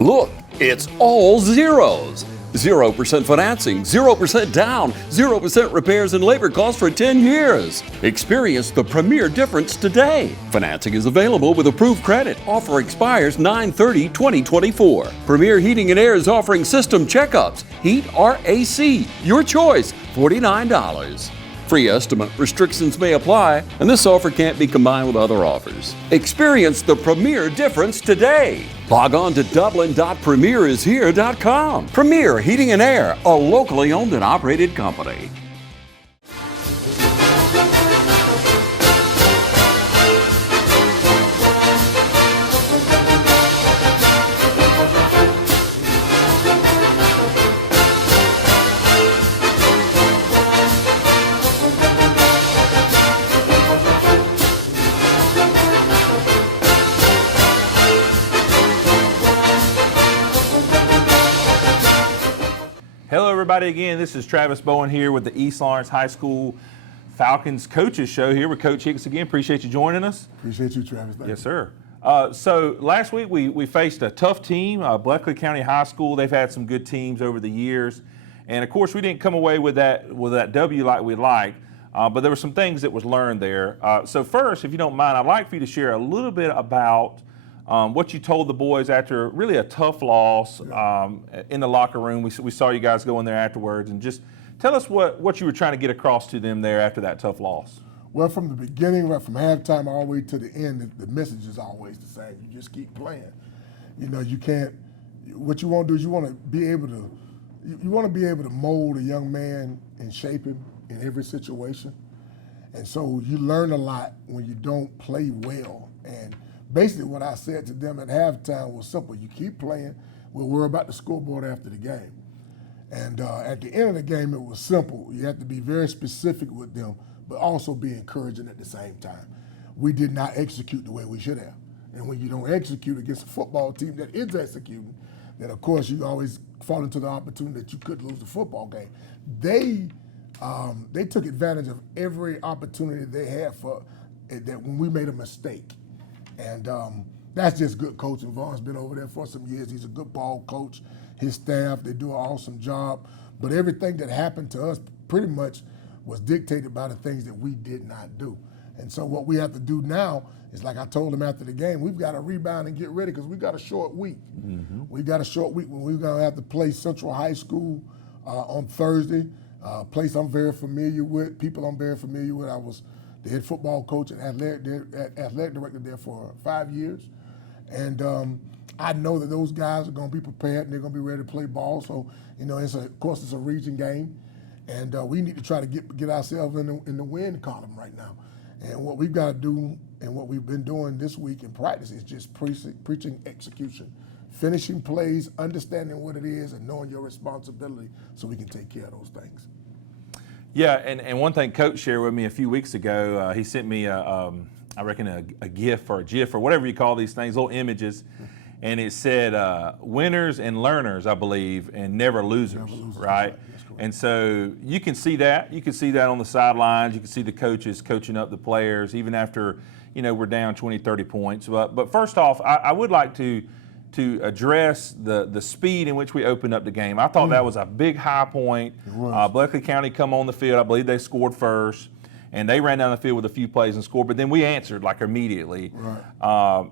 Look, it's all zeros. 0% financing, 0% down, 0% repairs and labor costs for 10 years. Experience the premier difference today. Financing is available with approved credit. Offer expires 9/30/2024. Premier Heating and Air is offering system checkups. Heat or AC, your choice, $49. Free estimate restrictions may apply, and this offer can't be combined with other offers. Experience the premier difference today. Log on to dublin.premierishere.com. Premier Heating and Air, a locally owned and operated company. Hello everybody again, this is Travis Bowen here with the East Lawrence High School Falcons Coaches Show here with Coach Hicks again. Appreciate you joining us. Appreciate you, Travis. Yes, sir. So last week we faced a tough team, Bleckley County High School. They've had some good teams over the years. And of course we didn't come away with that W like we liked, but there were some things that was learned there. So first, if you don't mind, I'd like for you to share a little bit about what you told the boys after really a tough loss in the locker room. We saw you guys go in there afterwards, and just tell us what you were trying to get across to them there after that tough loss. Well, from the beginning, right from halftime all the way to the end, the message is always the same. You just keep playing. You know, you can't. What you want to do is you want to be able to mold a young man and shape him in every situation. And so you learn a lot when you don't play well. And basically what I said to them at halftime was simple. You keep playing. We'll worry about the scoreboard after the game. And at the end of the game, it was simple. You have to be very specific with them, but also be encouraging at the same time. We did not execute the way we should have. And when you don't execute against a football team that is executing, then of course you always fall into the opportunity that you could lose the football game. They took advantage of every opportunity they had for that when we made a mistake. And that's just good coaching. Vaughn's been over there for some years. He's a good ball coach. His staff, they do an awesome job. But everything that happened to us pretty much was dictated by the things that we did not do. And so what we have to do now is, like I told him after the game, we've got to rebound and get ready because we've got a short week. Mm-hmm. We've got a short week when we're going to have to play Central High School on Thursday, a place I'm very familiar with, people I'm very familiar with. I was the head football coach and athletic director there for 5 years. And I know that those guys are going to be prepared and they're going to be ready to play ball. So, you know, of course it's a region game. And we need to try to get ourselves in the win column right now. And what we've got to do and what we've been doing this week in practice is just preaching execution, finishing plays, understanding what it is, and knowing your responsibility so we can take care of those things. Yeah, and one thing Coach shared with me a few weeks ago, he sent me, I reckon, a GIF or a GIF or whatever you call these things, little images, and it said winners and learners, I believe, and never losers, right? And so you can see that. You can see that on the sidelines. You can see the coaches coaching up the players, even after, you know, we're down 20, 30 points. But first off, I would like to address the speed in which we opened up the game. I thought that was a big high point. Bleckley County come on the field. I believe they scored first, and they ran down the field with a few plays and scored, but then we answered like immediately. Right.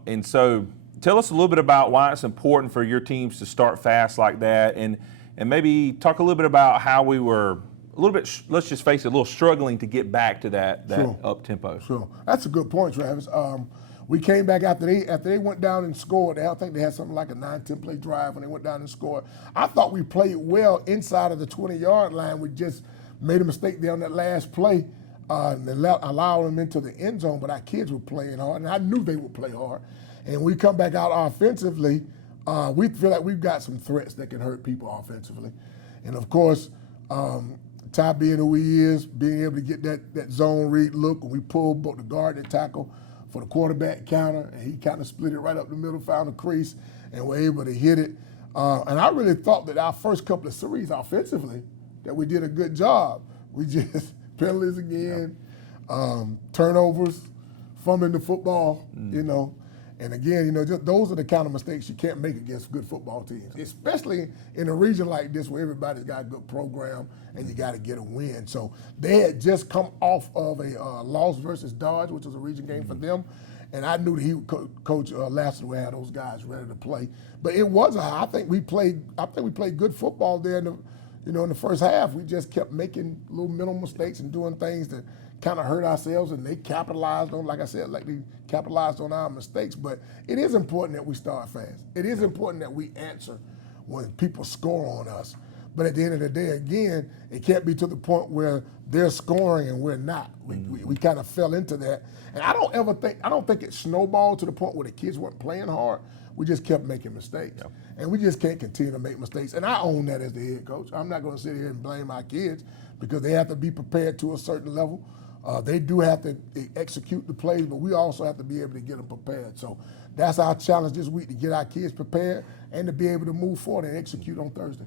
And so tell us a little bit about why it's important for your teams to start fast like that, and maybe talk a little bit about how we were a little bit, let's just face it, a little struggling to get back to that Sure. up tempo. Sure. That's a good point, Travis. We came back after they went down and scored. I think they had something like a 9-10 play drive when they went down and scored. I thought we played well inside of the 20-yard line. We just made a mistake there on that last play and allowed them into the end zone, but our kids were playing hard, and I knew they would play hard. And we come back out offensively, we feel like we've got some threats that can hurt people offensively. And of course, Ty being who he is, being able to get that zone read look, when we pulled both the guard and the tackle for the quarterback counter, and he kind of split it right up the middle, found a crease, and were able to hit it. And I really thought that our first couple of series offensively, that we did a good job. We just, penalties again, turnovers, fumbling the football, you know. And again, those are the kind of mistakes you can't make against good football teams, especially in a region like this where everybody's got a good program and you got to get a win. So they had just come off of a loss versus Dodge, which was a region game for them. And I knew that Coach Lassiter would have those guys ready to play. But it was, I think we played good football there in the first half. We just kept making little minimal mistakes and doing things that kind of hurt ourselves, and they capitalized on, like I said, they capitalized on our mistakes. But it is important that we start fast. It is important that we answer when people score on us. But at the end of the day, again, it can't be to the point where they're scoring and we're not. We kind of fell into that. And I don't think it snowballed to the point where the kids weren't playing hard. We just kept making mistakes. Yep. And we just can't continue to make mistakes. And I own that as the head coach. I'm not going to sit here and blame our kids because they have to be prepared to a certain level. They do have to execute the plays, but we also have to be able to get them prepared. So that's our challenge this week, to get our kids prepared and to be able to move forward and execute on Thursday.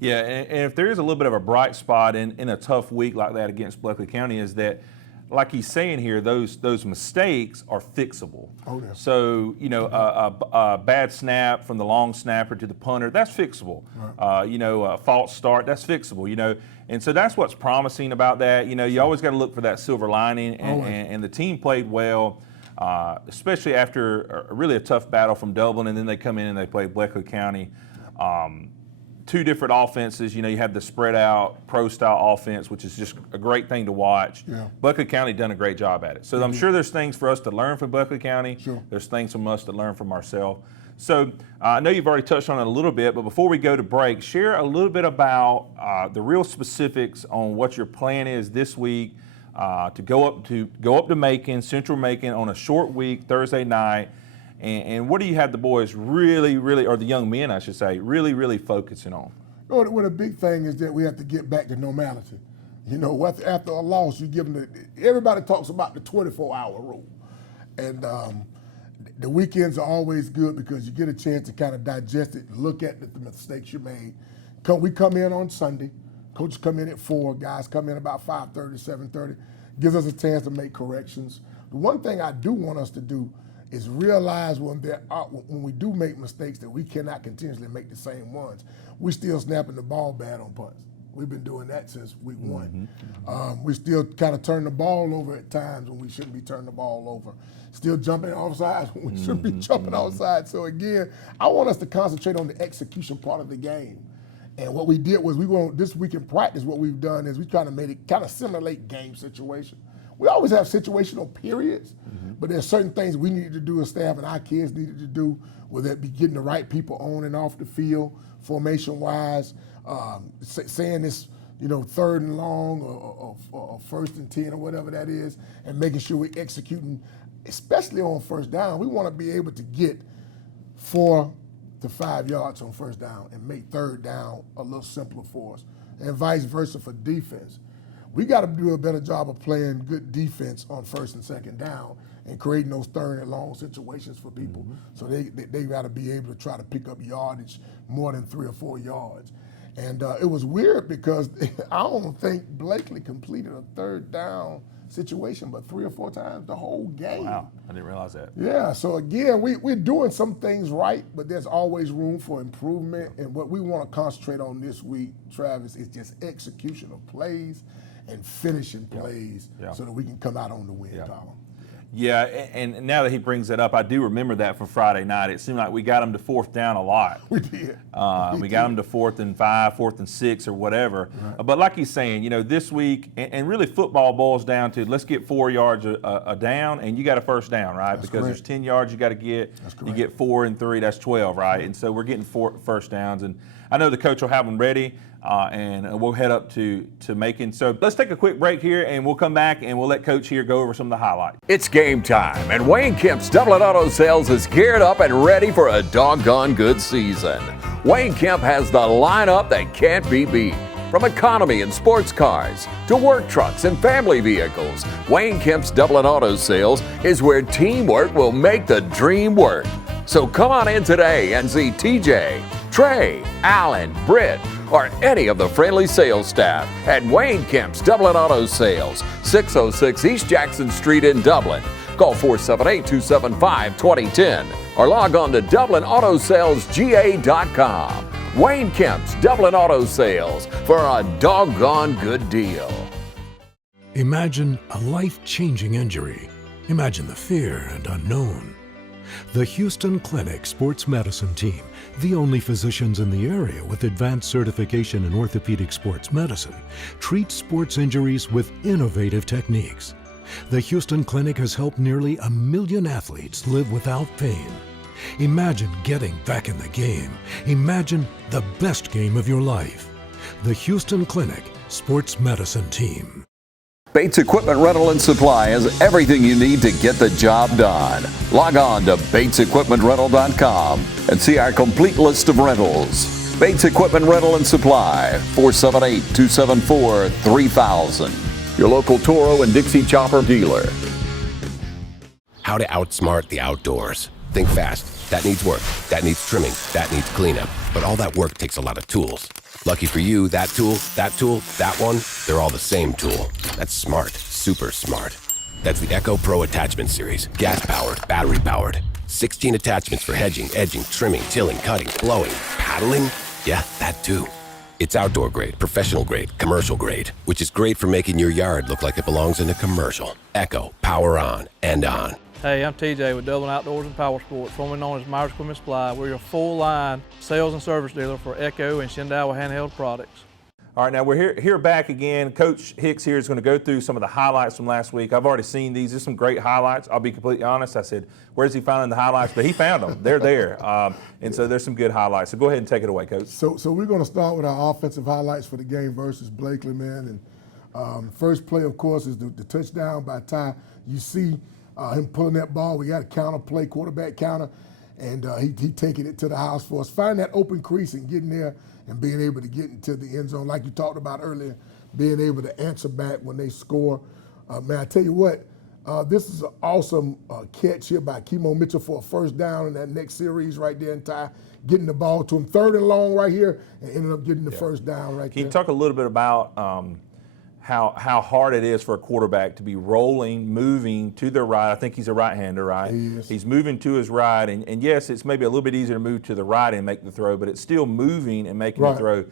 Yeah, and if there is a little bit of a bright spot in a tough week like that against Bleckley County, is that, like he's saying here, those mistakes are fixable. Oh, yeah. So, a bad snap from the long snapper to the punter, that's fixable. Right. A false start, that's fixable, And so that's what's promising about that. You always got to look for that silver lining, and the team played well, especially after really a tough battle from Dublin, and then they come in and they play Bleckley County. Two different offenses. You have the spread out pro style offense, which is just a great thing to watch. Yeah. Bleckley County done a great job at it. So I'm sure there's things for us to learn from Bleckley County. Sure. There's things from us to learn from ourselves. So I know you've already touched on it a little bit, but before we go to break, share a little bit about the real specifics on what your plan is this week to go up to Macon, Central Macon, on a short week, Thursday night. And what do you have the boys really, or the young men, I should say, really focusing on? Well, the big thing is that we have to get back to normality. After a loss, you give them everybody talks about the 24-hour rule. And the weekends are always good because you get a chance to kind of digest it, look at the mistakes you made. We come in on Sunday. Coaches come in at 4, guys come in about 5:30, 7:30. Gives us a chance to make corrections. The one thing I do want us to do is realize when we do make mistakes that we cannot continuously make the same ones. We still snapping the ball bad on punts. We've been doing that since week 1. We still kind of turn the ball over at times when we shouldn't be turning the ball over. Still jumping offside when we shouldn't be jumping offside. So again, I want us to concentrate on the execution part of the game. And what we did was this week in practice, what we've done is we kind of made it kind of simulate game situation. We always have situational periods, but there's certain things we need to do as staff and our kids needed to do, whether it be getting the right people on and off the field, formation-wise, saying this, third and long or first and 10 or whatever that is, and making sure we're executing, especially on first down. We want to be able to get 4 to 5 yards on first down and make third down a little simpler for us, and vice versa for defense. We got to do a better job of playing good defense on first and second down and creating those third and long situations for people. So they got to be able to try to pick up yardage more than 3 or 4 yards. And it was weird because I don't think Blakely completed a third down situation but 3 or 4 times the whole game. Wow, I didn't realize that. Yeah, so again, we're doing some things right, but there's always room for improvement. And what we want to concentrate on this week, Travis, is just execution of plays and finishing plays so that we can come out on the win column. Yeah, and now that he brings it up, I do remember that from Friday night. It seemed like we got him to 4th down a lot. We did. We got him to 4th and 5, 4th and 6, or whatever. Right. But like he's saying, this week, and really football boils down to let's get 4 yards a down, and you got a first down, right? That's because correct. there's 10 yards you got to get. You get 4 and 3, that's 12, right? And so we're getting 4 first downs, and I know the coach will have them ready. And we'll head up to Macon. So let's take a quick break here, and we'll come back, and we'll let Coach here go over some of the highlights. It's game time, and Wayne Kemp's Dublin Auto Sales is geared up and ready for a doggone good season. Wayne Kemp has the lineup that can't be beat. From economy and sports cars to work trucks and family vehicles, Wayne Kemp's Dublin Auto Sales is where teamwork will make the dream work. So come on in today and see TJ, Trey, Alan, Britt, or any of the friendly sales staff at Wayne Kemp's Dublin Auto Sales, 606 East Jackson Street in Dublin. Call 478-275-2010 or log on to DublinAutoSalesGA.com. Wayne Kemp's Dublin Auto Sales for a doggone good deal. Imagine a life-changing injury. Imagine the fear and unknown. The Houston Clinic Sports Medicine Team, the only physicians in the area with advanced certification in orthopedic sports medicine, treats sports injuries with innovative techniques. The Houston Clinic has helped nearly 1 million athletes live without pain. Imagine getting back in the game. Imagine the best game of your life. The Houston Clinic Sports Medicine Team. Bates Equipment Rental and Supply has everything you need to get the job done. Log on to BatesEquipmentRental.com and see our complete list of rentals. Bates Equipment Rental and Supply, 478-274-3000. Your local Toro and Dixie Chopper dealer. How to outsmart the outdoors. Think fast. That needs work. That needs trimming. That needs cleanup. But all that work takes a lot of tools. Lucky for you, that tool, that one, they're all the same tool. That's smart. Super smart. That's the Echo Pro Attachment Series. Gas-powered, battery-powered. 16 attachments for hedging, edging, trimming, tilling, cutting, blowing, paddling. Yeah, that too. It's outdoor grade, professional grade, commercial grade, which is great for making your yard look like it belongs in a commercial. Echo, power on and on. Hey, I'm TJ with Dublin Outdoors and Power Sports, formerly known as Myers Equipment Supply. We're your full-line sales and service dealer for Echo and Shindawa handheld products. All right, now we're here back again. Coach Hicks here is going to go through some of the highlights from last week. I've already seen these. There's some great highlights. I'll be completely honest. I said, where's he finding the highlights? But he found them. They're there. And so there's some good highlights. So go ahead and take it away, Coach. So we're going to start with our offensive highlights for the game versus Blakely, man. And first play, of course, is the touchdown by Ty. You see him pulling that ball. We got a counter play, quarterback counter, and he taking it to the house for us. Find that open crease and getting there and being able to get into the end zone, like you talked about earlier, being able to answer back when they score. Man, I tell you what, this is an awesome catch here by Kemo Mitchell for a first down in that next series right there, and Ty getting the ball to him, 3rd and long right here, and ended up getting the first down right there. Can you talk a little bit about how hard it is for a quarterback to be rolling, moving to the right? I think he's a right-hander, right? He is. He's moving to his right, and yes, it's maybe a little bit easier to move to the right and make the throw, but it's still moving and making the throw.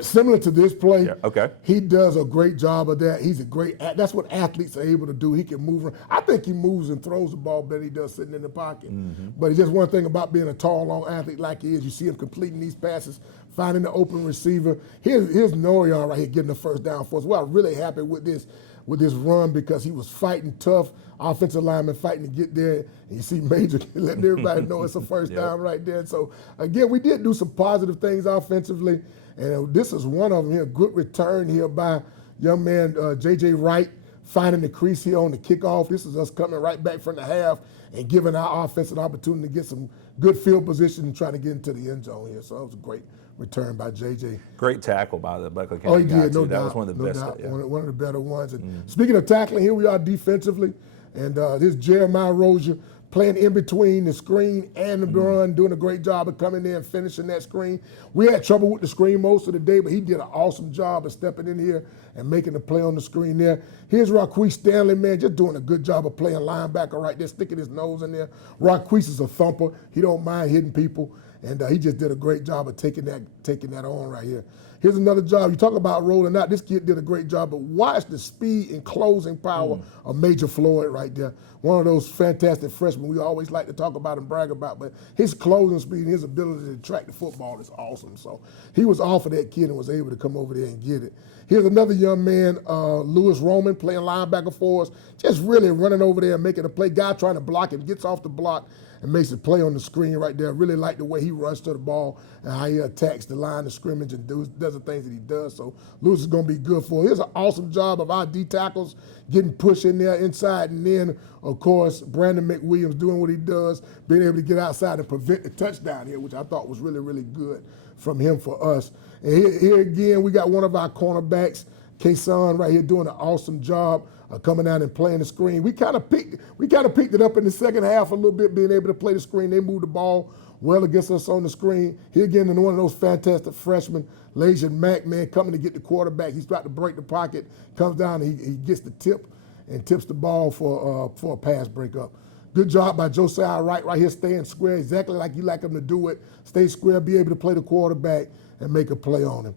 Similar to this play, Yeah, okay. He does a great job of that. He's a great. That's what athletes are able to do. He can move. I think he moves and throws the ball better than he does sitting in the pocket. But it's just one thing about being a tall, long athlete like he is. You see him completing these passes, finding the open receiver. Here's Norion right here getting the first down for us. We're really happy with this run because he was fighting tough. Offensive lineman fighting to get there. And you see Major letting everybody know it's a first down right there. And so again, we did do some positive things offensively. And this is one of them here. Good return here by young man J.J. Wright, finding the crease here on the kickoff. This is us coming right back from the half and giving our offense an opportunity to get some good field position and trying to get into the end zone here. So that was a great return by J.J. Great tackle by the Buckley County guy, no too. doubt. That was one of the best. Doubt. Yeah. One of the better ones. And speaking of tackling, here we are defensively. And this Jeremiah Rozier playing in between the screen and the run, doing a great job of coming in and finishing that screen. We had trouble with the screen most of the day, but he did an awesome job of stepping in here and making the play on the screen there. Here's Raquise Stanley, man, just doing a good job of playing linebacker right there, sticking his nose in there. Raquise is a thumper. He don't mind hitting people, and he just did a great job of taking that on right here. Here's another job. You talk about rolling out. This kid did a great job, but watch the speed and closing power of Major Floyd right there. One of those fantastic freshmen we always like to talk about and brag about, but his closing speed and his ability to track the football is awesome. So he was off of that kid and was able to come over there and get it. Here's another young man, Lewis Roman, playing linebacker for us, just really running over there and making a play. Guy trying to block him, gets off the block and makes a play on the screen right there. Really like the way he runs to the ball and how he attacks the line of scrimmage and does the things that he does. So Lewis is going to be good for us. Here's an awesome job of our D tackles getting pushed in there inside, and then, of course, Brandon McWilliams doing what he does, being able to get outside and prevent the touchdown here, which I thought was really, really good from him for us. And here again, we got one of our cornerbacks, Kason, right here doing an awesome job coming out and playing the screen. We kind of picked it up in the second half a little bit, being able to play the screen. They moved the ball well against us on the screen. Here again, one of those fantastic freshmen, Lajan Mack, man, coming to get the quarterback. He's about to break the pocket, comes down, he gets the tip and tips the ball for a pass breakup. Good job by Josiah Wright right here, staying square exactly like you like him to do it. Stay square, be able to play the quarterback and make a play on him.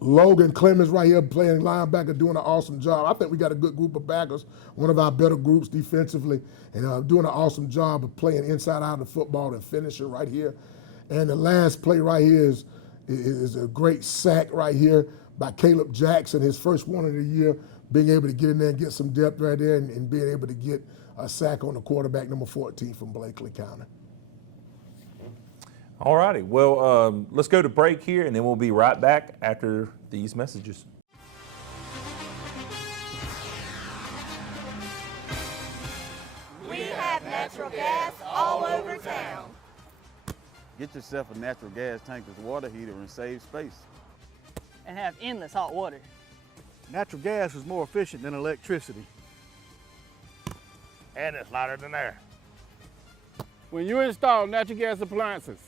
Logan Clemens right here playing linebacker, doing an awesome job. I think we got a good group of backers, one of our better groups defensively, and doing an awesome job of playing inside out of the football and finishing right here. And the last play right here is a great sack right here by Caleb Jackson, his first one of the year, being able to get in there and get some depth right there and being able to get a sack on the quarterback, number 14 from Blakely County. All righty. Well, let's go to break here, and then we'll be right back after these messages. We have natural gas all over town. Get yourself a natural gas tankless water heater and save space. And have endless hot water. Natural gas is more efficient than electricity. And it's lighter than air. When you install natural gas appliances,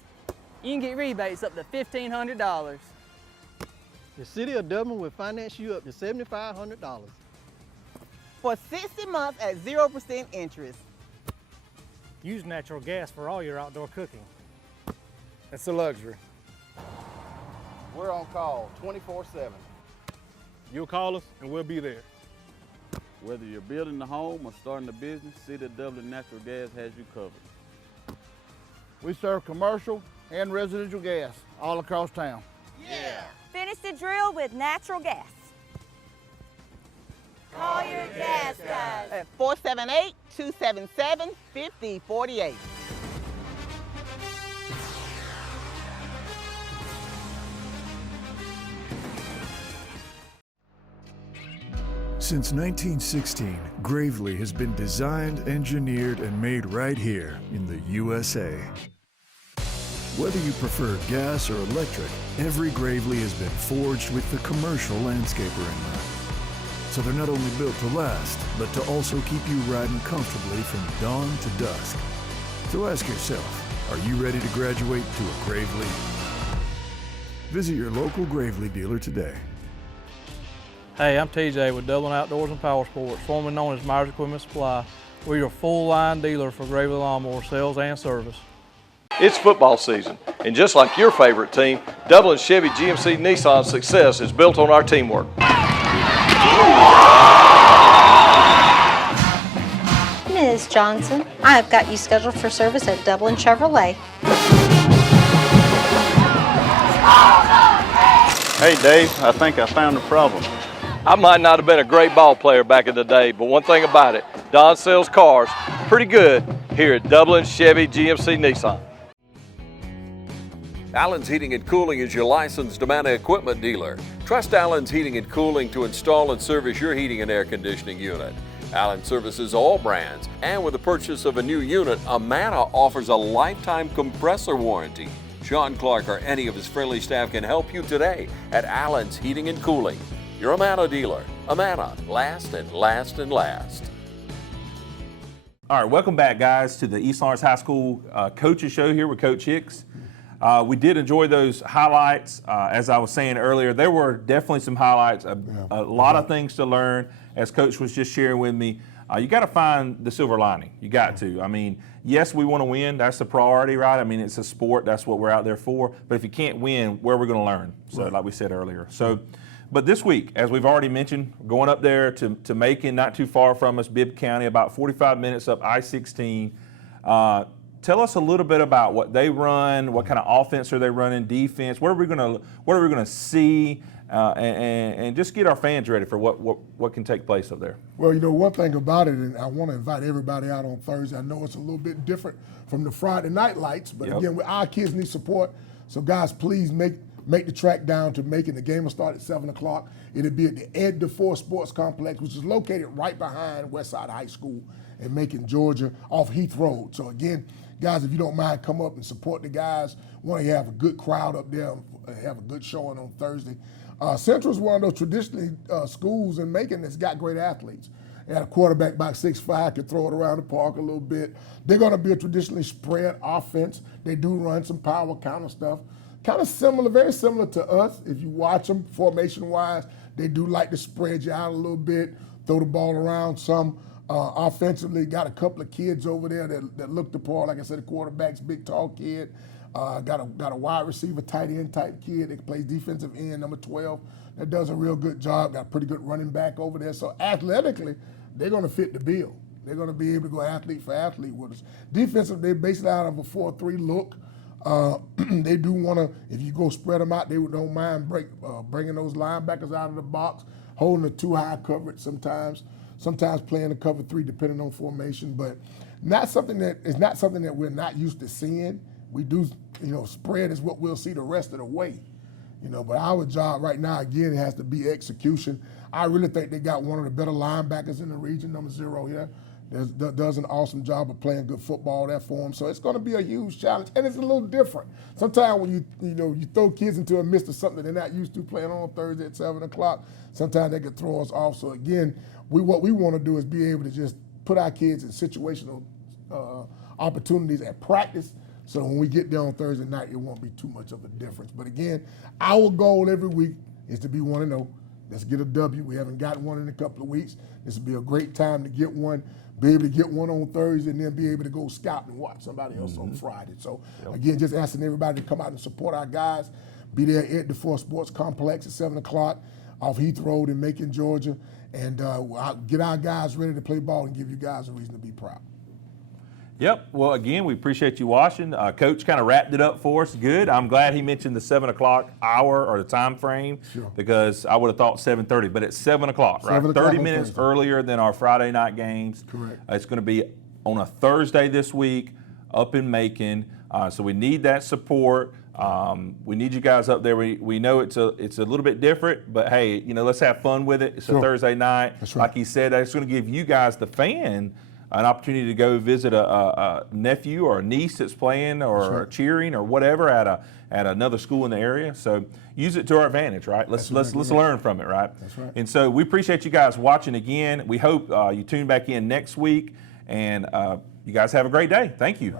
you can get rebates up to $1,500. The City of Dublin will finance you up to $7,500. For 60 months at 0% interest. Use natural gas for all your outdoor cooking. it's a luxury. We're on call 24/7. You'll call us and we'll be there. Whether you're building a home or starting a business, City of Dublin Natural Gas has you covered. We serve commercial and residential gas all across town. Yeah. Finish the drill with natural gas. Call your gas guys. At 478-277-5048. Since 1916, Gravely has been designed, engineered, and made right here in the USA. Whether you prefer gas or electric, every Gravely has been forged with the commercial landscaper in mind. So they're not only built to last, but to also keep you riding comfortably from dawn to dusk. So ask yourself, are you ready to graduate to a Gravely? Visit your local Gravely dealer today. Hey, I'm TJ with Dublin Outdoors and Power Sports, formerly known as Myers Equipment Supply. We're your full-line dealer for Gravely lawnmower sales and service. It's football season, and just like your favorite team, Dublin Chevy GMC Nissan's success is built on our teamwork. Ms. Johnson, I have got you scheduled for service at Dublin Chevrolet. Hey Dave, I think I found the problem. I might not have been a great ball player back in the day, but one thing about it, Don sells cars pretty good here at Dublin Chevy GMC Nissan. Allen's Heating and Cooling is your licensed Amana equipment dealer. Trust Allen's Heating and Cooling to install and service your heating and air conditioning unit. Allen services all brands, and with the purchase of a new unit, Amana offers a lifetime compressor warranty. Sean Clark or any of his friendly staff can help you today at Allen's Heating and Cooling. Your Amana dealer. Amana, last and last and last. All right, welcome back, guys, to the East Lawrence High School Coaches Show here with Coach Hicks. We did enjoy those highlights. As I was saying earlier, there were definitely some highlights, a lot of things to learn, as Coach was just sharing with me. You got to find the silver lining. You got to. I mean, yes, we want to win. That's the priority, right? I mean, it's a sport. That's what we're out there for. But if you can't win, where are we going to learn? So, like we said earlier. So, but this week, as we've already mentioned, going up there to Macon, not too far from us, Bibb County, about 45 minutes up I-16. Tell us a little bit about what they run, what kind of offense are they running, defense. What are we going to see, and just get our fans ready for what can take place up there. Well, you know, one thing about it, and I want to invite everybody out on Thursday. I know it's a little bit different from the Friday night lights, but again, our kids need support. So guys, please make the track down to Macon. The game will start at 7 o'clock. It'll be at the Ed DeFore Sports Complex, which is located right behind Westside High School in Macon, Georgia, off Heath Road. So again, guys, if you don't mind, come up and support the guys. Want to have a good crowd up there, have a good showing on Thursday. Central's one of those traditionally schools in Macon that's got great athletes. They had a quarterback about 6'5", could throw it around the park a little bit. They're going to be a traditionally spread offense. They do run some power counter stuff. Kind of similar, very similar to us. If you watch them formation-wise, they do like to spread you out a little bit, throw the ball around. Some offensively got a couple of kids over there that look the part. Like I said, the quarterback's big, tall kid. Got a wide receiver, tight end type kid that plays defensive end, number 12. That does a real good job. Got a pretty good running back over there. So athletically, they're going to fit the bill. They're going to be able to go athlete for athlete with us. Defensive, they base it out of a 4-3 look. They do want to, if you go spread them out, they don't mind bringing those linebackers out of the box, holding a too high coverage sometimes playing the cover 3 depending on formation, but not something that we're not used to seeing. We do, spread is what we'll see the rest of the way. But our job right now, again, it has to be execution. I really think they got one of the better linebackers in the region, number 0 here. Does an awesome job of playing good football there for them. So it's going to be a huge challenge, and it's a little different. Sometimes when you throw kids into a midst of something they're not used to playing on Thursday at 7 o'clock, sometimes they can throw us off. So again, what we want to do is be able to just put our kids in situational opportunities at practice, so when we get there on Thursday night, it won't be too much of a difference. But again, our goal every week is to be 1-0. Let's get a W. We haven't gotten one in a couple of weeks. This will be a great time to get one, be able to get one on Thursday, and then be able to go scout and watch somebody else on Friday. So again, just asking everybody to come out and support our guys. Be there at the Ford Sports Complex at 7 o'clock off Heath Road in Macon, Georgia, and get our guys ready to play ball and give you guys a reason to be proud. Yep. Well, again, we appreciate you watching. Coach kind of wrapped it up for us. Good. I'm glad he mentioned the 7 o'clock hour or the time frame, because I would have thought 7:30, but it's 7 o'clock, right? 30 minutes earlier than our Friday night games. Correct. It's going to be on a Thursday this week up in Macon. So we need that support. We need you guys up there. We know it's a little bit different, but hey, let's have fun with it. It's a Thursday night. That's right. Like he said, it's going to give you guys, the fan, an opportunity to go visit a nephew or a niece that's playing or cheering or whatever at another school in the area. So use it to our advantage, right? Let's learn from it, right? That's right. And so we appreciate you guys watching again. We hope you tune back in next week, and you guys have a great day. Thank you.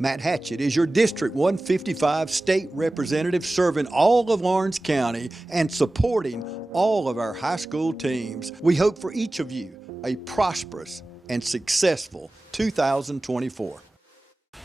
Matt Hatchett is your District 155 state representative, serving all of Lawrence County and supporting all of our high school teams. We hope for each of you a prosperous and successful 2024.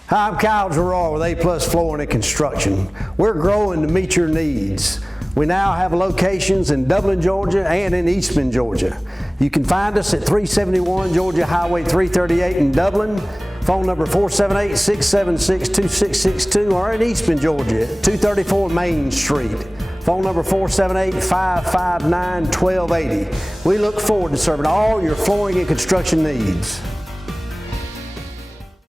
Hi, I'm Kyle Gerard with A+ Flooring and Construction. We're growing to meet your needs. We now have locations in Dublin, Georgia and in Eastman, Georgia. You can find us at 371 Georgia Highway 338 in Dublin. Phone number 478-676-2662, or in Eastman, Georgia at 234 Main Street. Phone number 478-559-1280. We look forward to serving all your flooring and construction needs.